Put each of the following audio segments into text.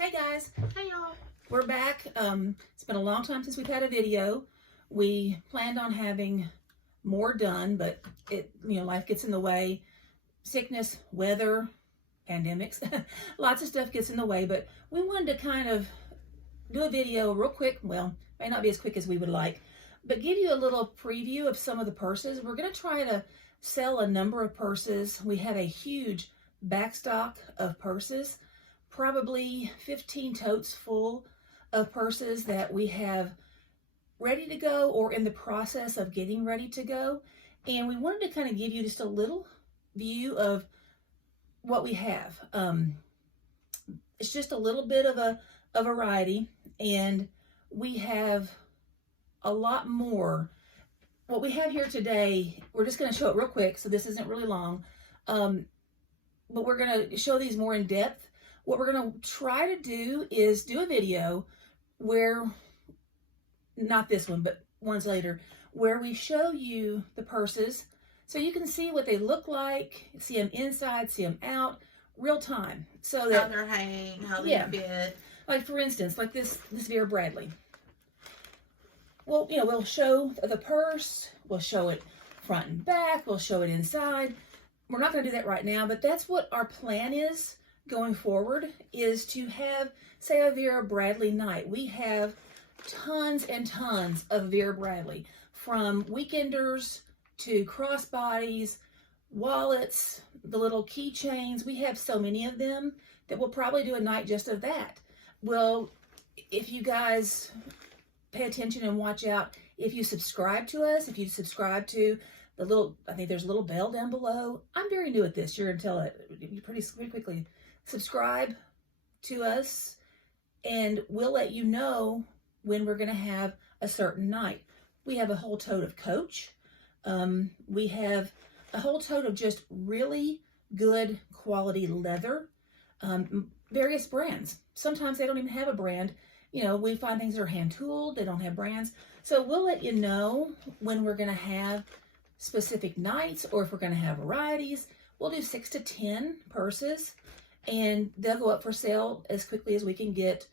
Hey guys, Hey y'all. we're back. It's been a long time since we've had a video. We planned on having more done, but life gets in the way. Sickness, weather, pandemics, lots of stuff gets in the way, but we wanted to kind of do a video real quick. Well, may not be as quick as we would like, but give you a little preview of some of the purses. We're going to try to sell a number of purses. We have a huge backstock of purses, probably 15 totes full of purses that we have ready to go or in the process of getting ready to go. And we wanted to kind of give you just a little view of what we have. It's just a little bit of a variety, and we have a lot more. What we have here today, we're just going to show it real quick, so this isn't really long, but we're going to show these more in depth. What we're going to try to do is do a video where, not this one, but ones later, where we show you the purses so you can see what they look like, see them inside, see them out, real time. So that How they're hanging, how they fit. Like for instance, like this Vera Bradley. Well, we'll show the purse, we'll show it front and back, we'll show it inside. We're not going to do that right now, but that's what our plan is going forward, is to have, say, a Vera Bradley night. We have tons and tons of Vera Bradley, from weekenders to crossbodies, wallets, the little keychains. We have so many of them that we'll probably do a night just of that. Well, if you guys pay attention and watch out, if you subscribe to us, if you subscribe to the little, I think there's a little bell down below. I'm very new at this. You're going to tell it pretty quickly. Subscribe to us, and we'll let you know when we're going to have a certain night. We have a whole tote of Coach. We have a whole tote of just really good quality leather, various brands. Sometimes they don't even have a brand. We find things that are hand tooled, they don't have brands. So we'll let you know when we're going to have specific nights, or if we're going to have varieties. We'll do 6 to 10 purses, and they'll go up for sale as quickly as we can get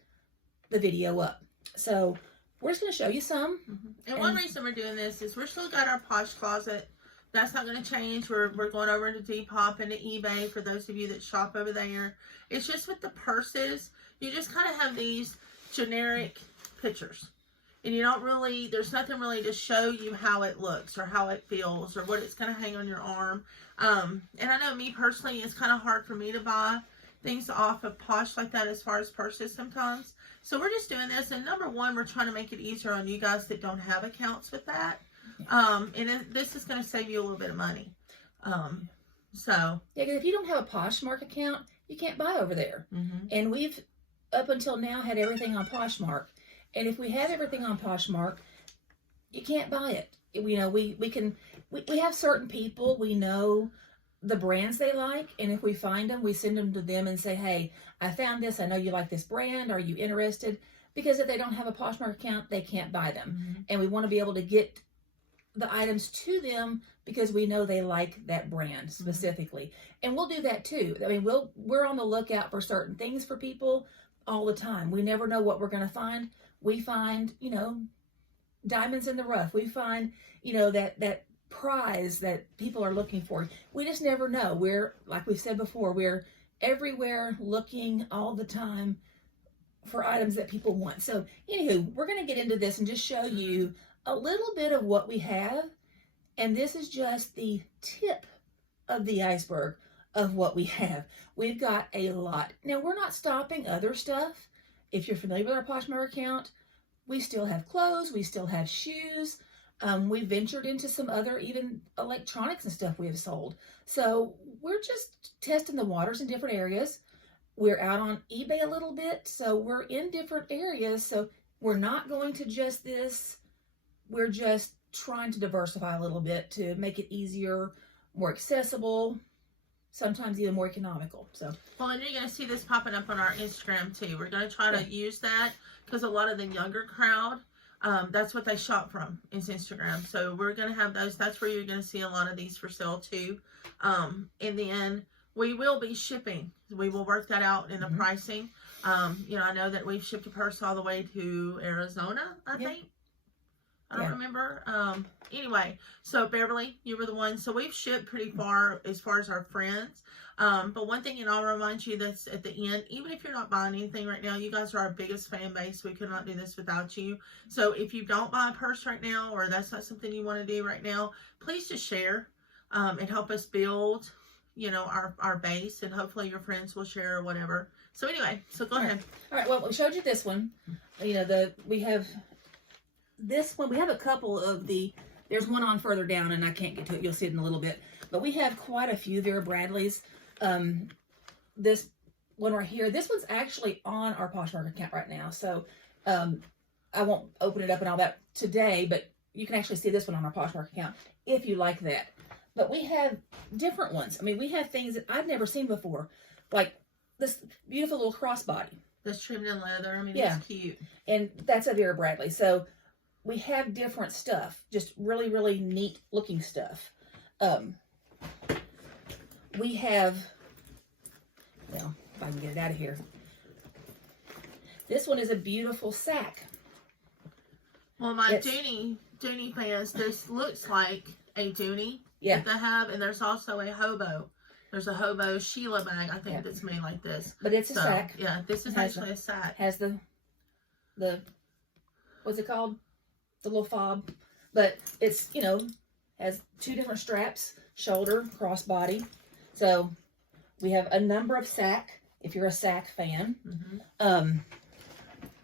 the video up. So we're just going to show you some. And one reason we're doing this is we're still got our Posh Closet. That's not going to change. We're going over into Depop and to eBay for those of you that shop over there. It's just with the purses, you just kind of have these generic pictures. And you don't really, there's nothing really to show you how it looks or how it feels or what it's going to hang on your arm. And I know me personally, it's kind of hard for me to buy things off of Posh like that as far as purses sometimes. So we're just doing this. And number one, we're trying to make it easier on you guys that don't have accounts with that. This is going to save you a little bit of money. Yeah, because if you don't have a Poshmark account, you can't buy over there. And we've, up until now, had everything on Poshmark. And if we have everything on Poshmark, you can't buy it. We have certain people, we know the brands they like, and if we find them, we send them to them and say, hey, I found this, I know you like this brand, are you interested? Because if they don't have a Poshmark account, they can't buy them. And we want to be able to get the items to them because we know they like that brand specifically. And we'll do that too. I mean, we're on the lookout for certain things for people all the time. We never know what we're going to find. We find, diamonds in the rough. We find, that prize that people are looking for. We just never know. We're, like we've said before, we're everywhere looking all the time for items that people want. So anywho, we're going to get into this and just show you a little bit of what we have. And this is just the tip of the iceberg of what we have. We've got a lot. Now, we're not stopping other stuff. If you're familiar with our Poshmark account, we still have clothes, we still have shoes. We ventured into some other even electronics and stuff we have sold. So we're just testing the waters in different areas. We're out on eBay a little bit, so we're in different areas. So we're not going to just this. We're just trying to diversify a little bit to make it easier, more accessible, sometimes even more economical. So, well, and you're going to see this popping up on our Instagram too. We're going to try to use that because a lot of the younger crowd, that's what they shop from, is Instagram. So we're going to have those. That's where you're going to see a lot of these for sale too. And then We will be shipping. We will work that out in the pricing. You know, I know that we've shipped a purse all the way to Arizona, I think. I don't remember. Anyway, so Beverly, you were the one. So we've shipped pretty far as our friends. But one thing, and I'll remind you this at the end, even if you're not buying anything right now, you guys are our biggest fan base. We could not do this without you. So if you don't buy a purse right now, or that's not something you want to do right now, please just share and help us build, you know, our base, and hopefully your friends will share or whatever. So anyway, so go ahead. All right, well, we showed you this one. You know, we have this one. We have a couple of there's one on further down, and I can't get to it. You'll see it in a little bit. But we have quite a few Vera Bradleys. This one right here, this one's actually on our Poshmark account right now. So I won't open it up and all that today, but you can actually see this one on our Poshmark account if you like that. But we have different ones. I mean, we have things that I've never seen before, like this beautiful little crossbody. That's trimmed in leather. I mean, it's cute. And that's a Vera Bradley. So we have different stuff, just really, really neat looking stuff. We have, well, if I can get it out of here. This one is a beautiful sack. Well, my Dooney fans, this looks like a Dooney. Yeah. That they have, and there's also a hobo. There's a hobo Sheila bag, I think, that's made like this. But it's a sack. Yeah, this is actually a sack. Has the what's it called? The little fob. But it's, you know, has two different straps, shoulder, crossbody. So we have a number of sack, if you're a sack fan.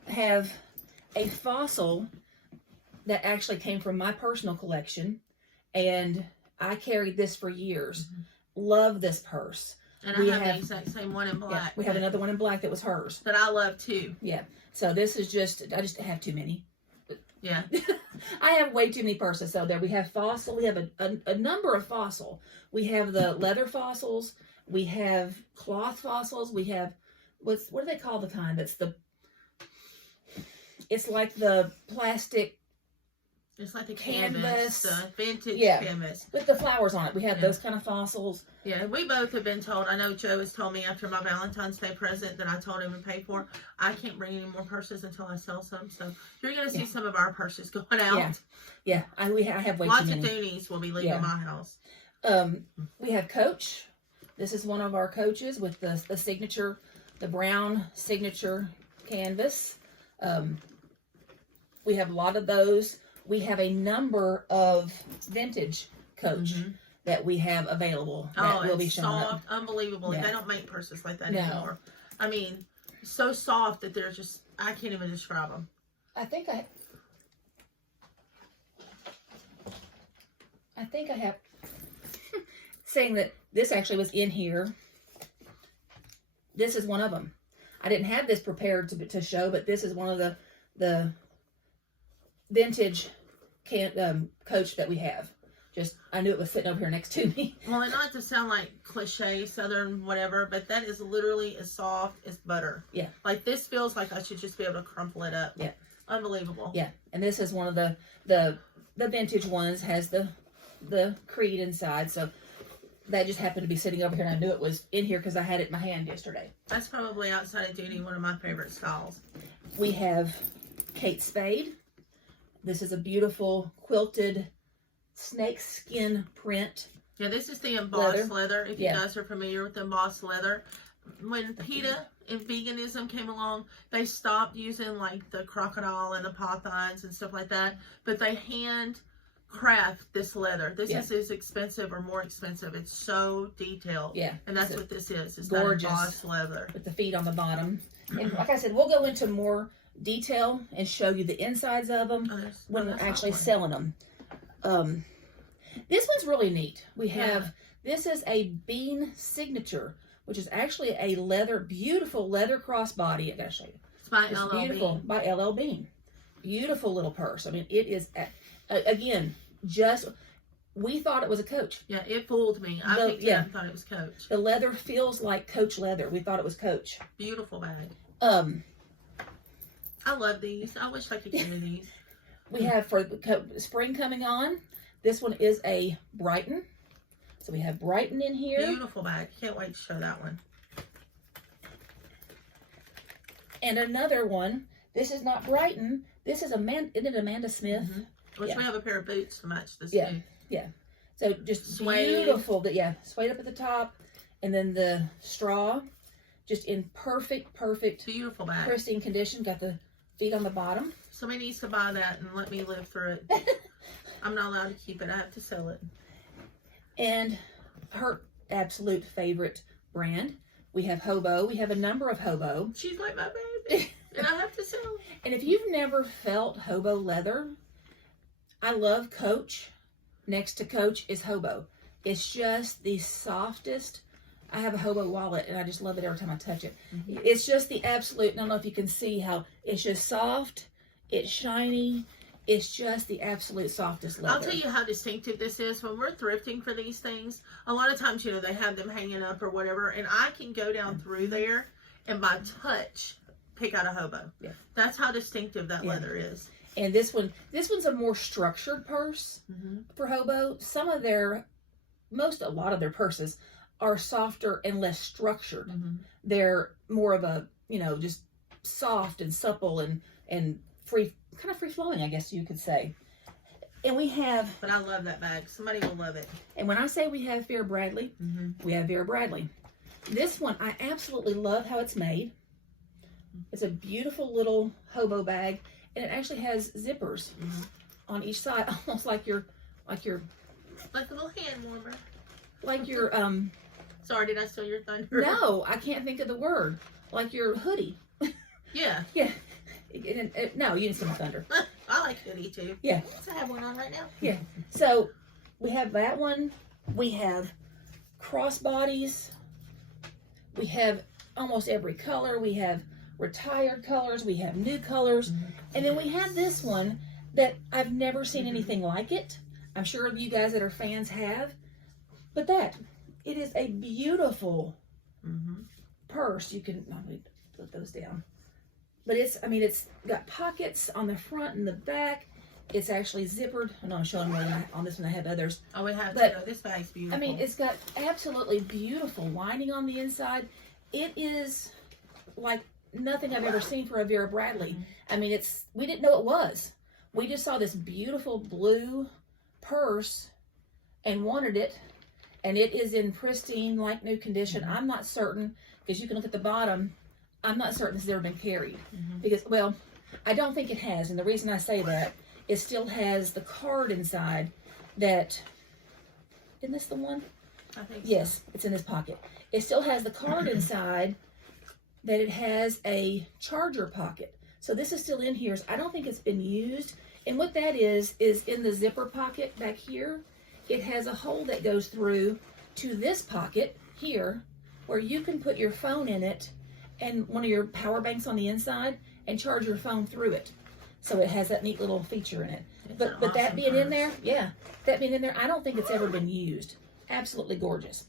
Have a fossil that actually came from my personal collection, and I carried this for years. Love this purse. And I have the exact same one in black. Yeah, we have another one in black that was hers. That I love too. Yeah. So this is I just have too many. Yeah. I have way too many purses. So there we have fossil. We have a number of fossil. We have the leather fossils. We have cloth fossils. We have, what do they call the kind that's it's like the plastic. It's like the canvas, the vintage canvas. With the flowers on it. We have those kind of fossils. Yeah, we both have been told. I know Joe has told me after my Valentine's Day present that I told him to pay for, I can't bring any more purses until I sell some. So you're going to see some of our purses going out. Yeah, I have way Lots too of many. Doonies will be leaving my house. We have Coach. This is one of our Coaches with the signature, the brown signature canvas. We have a lot of those. We have a number of vintage Coach that we have available that will be shown soft, unbelievable. They don't make purses like that anymore. I mean, so soft that they're just, I can't even describe them. I think I have saying that this actually was in here. This is one of them. I didn't have this prepared to show, but this is one of the vintage Coach that we have. Just, I knew it was sitting over here next to me. Well, and not to sound like cliche, southern, whatever, but that is literally as soft as butter. Yeah. Like, this feels like I should just be able to crumple it up. Yeah. Unbelievable. Yeah. And this is one of the vintage ones, has the Creed inside. So that just happened to be sitting over here, and I knew it was in here because I had it in my hand yesterday. That's probably, outside of Dooney, one of my favorite styles. We have Kate Spade. This is a beautiful quilted snake skin print. Yeah, this is the embossed leather. If you guys are familiar with the embossed leather. When PETA and veganism came along, they stopped using like the crocodile and the pythons and stuff like that. But they hand craft this leather. This is as expensive or more expensive. It's so detailed. Yeah. And that's what this is. It's gorgeous. That embossed leather. With the feet on the bottom. And like I said, we'll go into more detail and show you the insides of them when we're actually selling them. This one's really neat. We have, this is a Bean Signature, which is actually a beautiful leather crossbody. I gotta show you. It's by LL beautiful, Bean. by LL Bean. Beautiful little purse. I mean, it is, again, we thought it was a Coach. Yeah, it fooled me. I picked it up and thought it was Coach. The leather feels like Coach leather. We thought it was Coach. Beautiful bag. I love these. I wish I could carry these. We have, for spring coming on, this one is a Brighton. So we have Brighton in here. Beautiful bag. Can't wait to show that one. And another one. This is not Brighton. This is isn't it Amanda Smith? Which Yeah. we have a pair of boots to match this Yeah. too. Yeah. So just Suede. beautiful. Yeah, suede up at the top, and then the straw, just in perfect, Beautiful bag. pristine condition. Got the feet on the bottom. Somebody needs to buy that and let me live through it. I'm not allowed to keep it. I have to sell it. And her absolute favorite brand. We have Hobo. We have a number of Hobo. She's like my baby. And I have to sell it. And if you've never felt Hobo leather, I love Coach. Next to Coach is Hobo. It's just the softest. I have a Hobo wallet and I just love it every time I touch it. It's just the absolute, I don't know if you can see how it's just soft, it's shiny, it's just the absolute softest leather. I'll tell you how distinctive this is. When we're thrifting for these things, a lot of times, you know, they have them hanging up or whatever, and I can go down through there and by touch pick out a Hobo. Yeah. That's how distinctive that leather is. And this one's a more structured purse for Hobo. A lot of their purses are softer and less structured. They're more of a, you know, just soft and supple and free, kind of free flowing, I guess you could say. And we have, But I love that bag. Somebody will love it. and when I say we have Vera Bradley, we have Vera Bradley. This one, I absolutely love how it's made. It's a beautiful little Hobo bag, and it actually has zippers on each side, almost like your Like a little hand warmer. Sorry, did I steal your thunder? No, I can't think of the word. Like your hoodie. Yeah. Yeah. No, you didn't steal my thunder. I like hoodie too. Yeah. I have one on right now. Yeah. So we have that one. We have crossbodies. We have almost every color. We have retired colors. We have new colors. And then we have this one that I've never seen anything like it. I'm sure you guys that are fans have. But it is a beautiful purse. You can, let me put those down. But it's got pockets on the front and the back. It's actually zippered. I know I'm showing more than on this one. I have others. Oh, we have But, to know. This bag's beautiful. I mean, it's got absolutely beautiful lining on the inside. It is like nothing I've ever seen for a Vera Bradley. I mean, we didn't know it was. We just saw this beautiful blue purse and wanted it. And it is in pristine, like new condition. I'm not certain, because you can look at the bottom, I'm not certain this has ever been carried. Because, well, I don't think it has. And the reason I say that, it still has the card inside that, isn't this the one? I think Yes, it's in this pocket. It still has the card inside that it has a charger pocket. So this is still in here. So I don't think it's been used. And what that is in the zipper pocket back here, it has a hole that goes through to this pocket here where you can put your phone in it and one of your power banks on the inside and charge your phone through it. So it has that neat little feature in it. But that awesome being in purse. there, yeah, that being in there, I don't think it's ever been used. Absolutely gorgeous.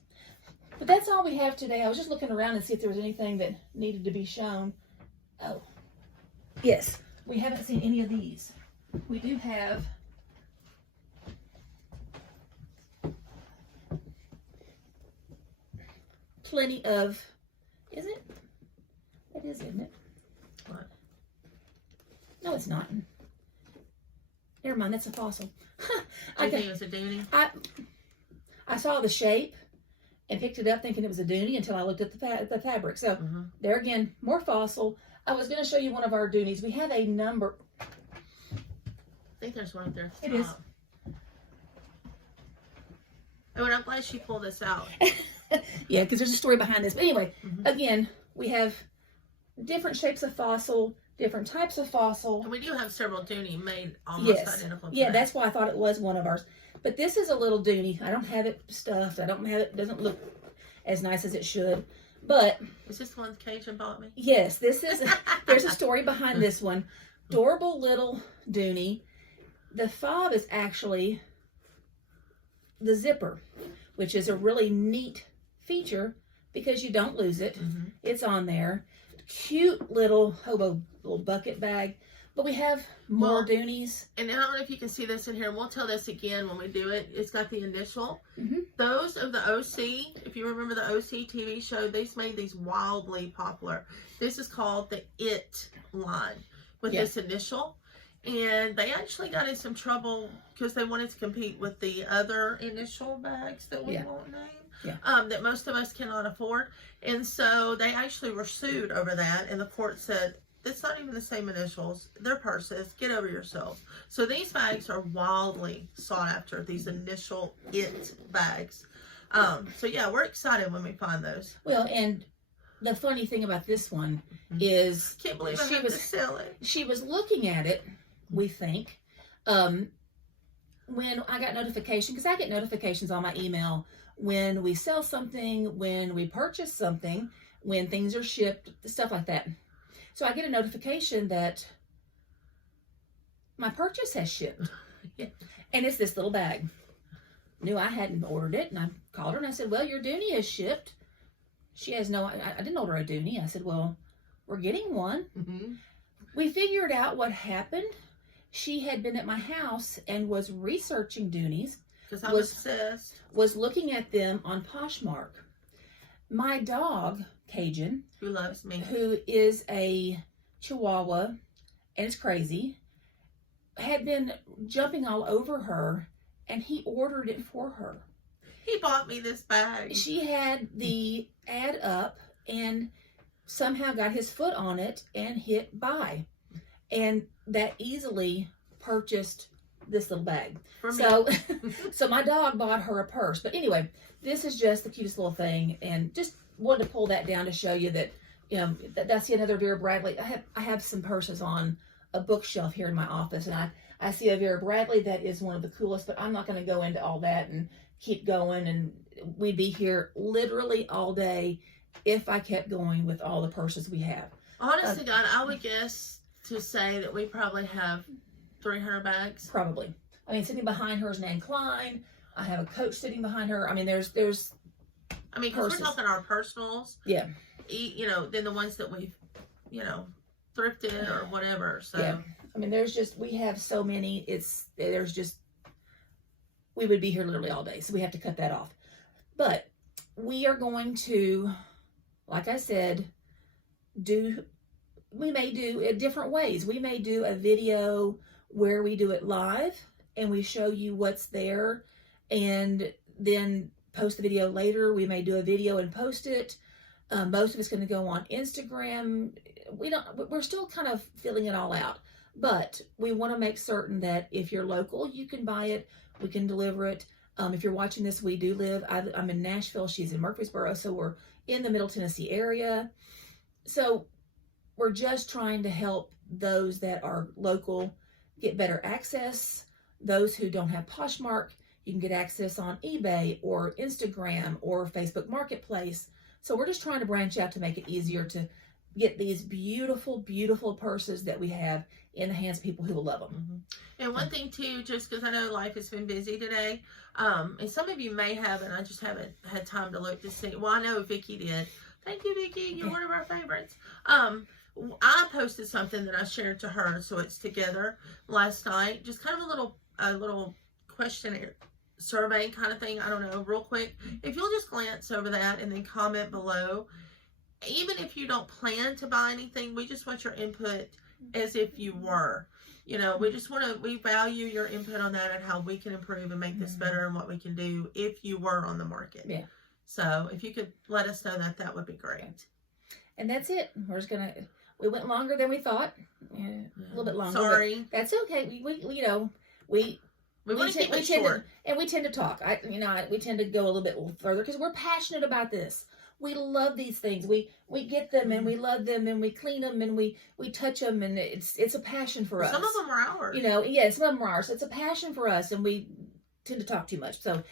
But that's all we have today. I was just looking around and see if there was anything that needed to be shown. Oh, yes, we haven't seen any of these. We do have plenty of, is it? It is, isn't it? What? No, it's not. Never mind, that's a fossil. I think it's a Dooney. I saw the shape and picked it up thinking it was a Dooney until I looked at the fabric. So there again, more fossil. I was going to show you one of our Dooneys. We have a number. I think there's one up there. It is. Oh, and I'm glad she pulled this out. Yeah, because there's a story behind this. But anyway, again, we have different shapes of fossil, different types of fossil. And we do have several Dooney made almost Yes. identical to Yeah, that. that's why I thought it was one of ours. But this is a little Dooney. I don't have it stuffed. I don't have it. It doesn't look as nice as it should. But Is this the one Cajun bought me? yes, this is. There's a story behind this one. Adorable little Dooney. The fob is actually the zipper, which is a really neat feature because you don't lose it. It's on there. Cute little Hobo little bucket bag. But we have more Well, Doonies. And I don't know if you can see this in here, and we'll tell this again when we do it. It's got the initial. Mm-hmm. Those of the OC, if you remember the OC TV show, they made these wildly popular. This is called the IT line with this initial. And they actually got in some trouble because they wanted to compete with the other initial bags that we won't name, that most of us cannot afford. And so they actually were sued over that, and the court said, it's not even the same initials. They're purses. Get over yourself. So these bags are wildly sought after, these initial IT bags. So yeah, we're excited when we find those. Well, and the funny thing about this one is Can't believe I have to sell it. She was looking at it, we think, when I got notification, because I get notifications on my email when we sell something, when we purchase something, when things are shipped, stuff like that. So I get a notification that my purchase has shipped. And it's this little bag. Knew I hadn't ordered it, and I called her and I said, well, your Dooney has shipped. She has no, I didn't order a Dooney. I said, well, we're getting one. We figured out what happened. She had been at my house and was researching Doonies. Because I'm obsessed. Was looking at them on Poshmark. My dog, Cajun, who loves me, who is a Chihuahua and is crazy, had been jumping all over her, and he ordered it for her. He bought me this bag. She had the ad up and somehow got his foot on it and hit buy, and that easily purchased this little bag. So so my dog bought her a purse. But anyway, this is just the cutest little thing, and just wanted to pull that down to show you that, you know, that's another Vera Bradley. I have some purses on a bookshelf here in my office, and I see a Vera Bradley that is one of the coolest, but I'm not going to go into all that and keep going, and we'd be here literally all day if I kept going with all the purses we have. Honest to God, I would guess to say that we probably have 300 bags. Probably. I mean, sitting behind her is Nan Klein. I have a Coach sitting behind her. I mean, there's I mean, because we're talking our personals. Yeah. You know, then the ones that we've, you know, thrifted or whatever. So. Yeah. I mean, we have so many. We would be here literally all day. So we have to cut that off. But we are going to, like I said, we may do it different ways. We may do a video where we do it live and we show you what's there, and then post the video later. We may do a video and post it. Most of it's going to go on Instagram. We're still kind of filling it all out, but we want to make certain that if you're local, you can buy it. We can deliver it. If you're watching this, we do live. I'm in Nashville. She's in Murfreesboro, so we're in the Middle Tennessee area. So we're just trying to help those that are local get better access. Those who don't have Poshmark, you can get access on eBay or Instagram or Facebook Marketplace. So we're just trying to branch out to make it easier to get these beautiful, beautiful purses that we have in the hands of people who will love them. And one thing too, just because I know life has been busy today, and some of you may have, and I just haven't had time to look to see. Well, I know Vicki did. Thank you, Vicki. You're one of our favorites. I posted something that I shared to her, so it's together last night. Just kind of a little questionnaire survey kind of thing. I don't know, real quick. If you'll just glance over that and then comment below. Even if you don't plan to buy anything, we just want your input as if you were. You know, we value your input on that and how we can improve and make this better and what we can do if you were on the market. Yeah. So if you could let us know that would be great. And that's it. We went longer than we thought. A little bit longer. Sorry. That's okay. We want to keep it short. And we tend to talk. We tend to go a little bit further because we're passionate about this. We love these things. We get them and we love them and we clean them and we touch them, and it's a passion for us. Some of them are ours. You know, some of them are ours. It's a passion for us, and we tend to talk too much. So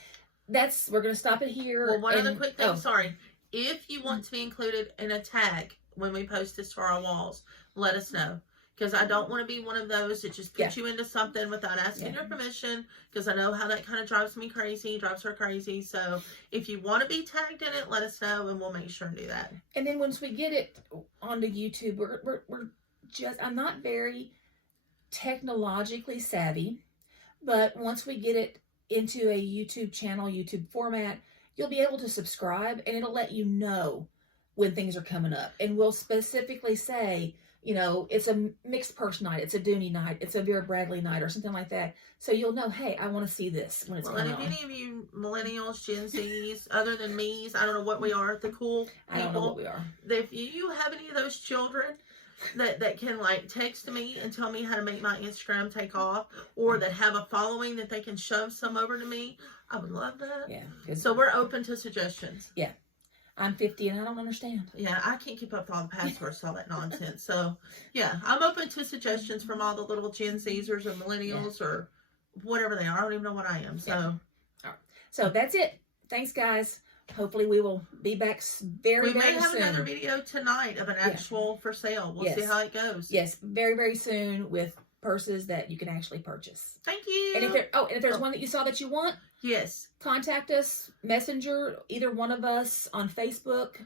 we're going to stop it here. Well, one other quick thing. Sorry. If you want to be included in a tag when we post this to our walls, let us know. Because I don't want to be one of those that just puts you into something without asking your permission. Because I know how that kind of drives her crazy. So if you want to be tagged in it, let us know and we'll make sure and do that. And then once we get it onto YouTube, I'm not very technologically savvy, but once we get it into a YouTube channel, YouTube format, you'll be able to subscribe and it'll let you know when things are coming up. And we'll specifically say, you know, it's a mixed purse night, it's a Dooney night, it's a Vera Bradley night, or something like that. So you'll know, hey, I want to see this when it's coming on. And if any of you millennials, Gen Zs, other than me's, I don't know what we are, the cool people. I don't know what we are. If you have any of those children that can like text me and tell me how to make my Instagram take off, or that have a following that they can shove some over to me, I would love that. Yeah. So we're open to suggestions. Yeah. I'm 50 and I don't understand. Yeah, I can't keep up with all the passwords, all that nonsense. So, yeah, I'm open to suggestions from all the little Gen Zers or millennials or whatever they are. I don't even know what I am. So, all right. So that's it. Thanks, guys. Hopefully we will be back very, very soon. We may have another video tonight of an actual for sale. We'll see how it goes. Yes, very, very soon with purses that you can actually purchase. Thank you. And if there's one that you saw that you want, yes, contact us, Messenger, either one of us on Facebook.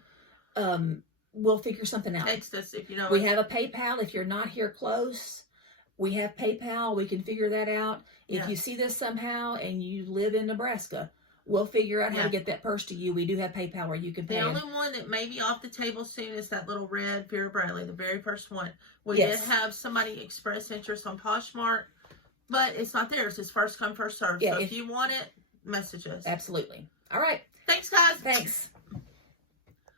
We'll figure something out. Text us if you know. We have a PayPal. If you're not here close, we have PayPal. We can figure that out. If you see this somehow and you live in Nebraska, we'll figure out how to get that purse to you. We do have PayPal where you can pay. The only one that may be off the table soon is that little red Vera Bradley, the very first one. We did have somebody express interest on Poshmark, but it's not theirs. It's first come, first served. So if you want it, message us. Absolutely. All right. Thanks, guys. Thanks.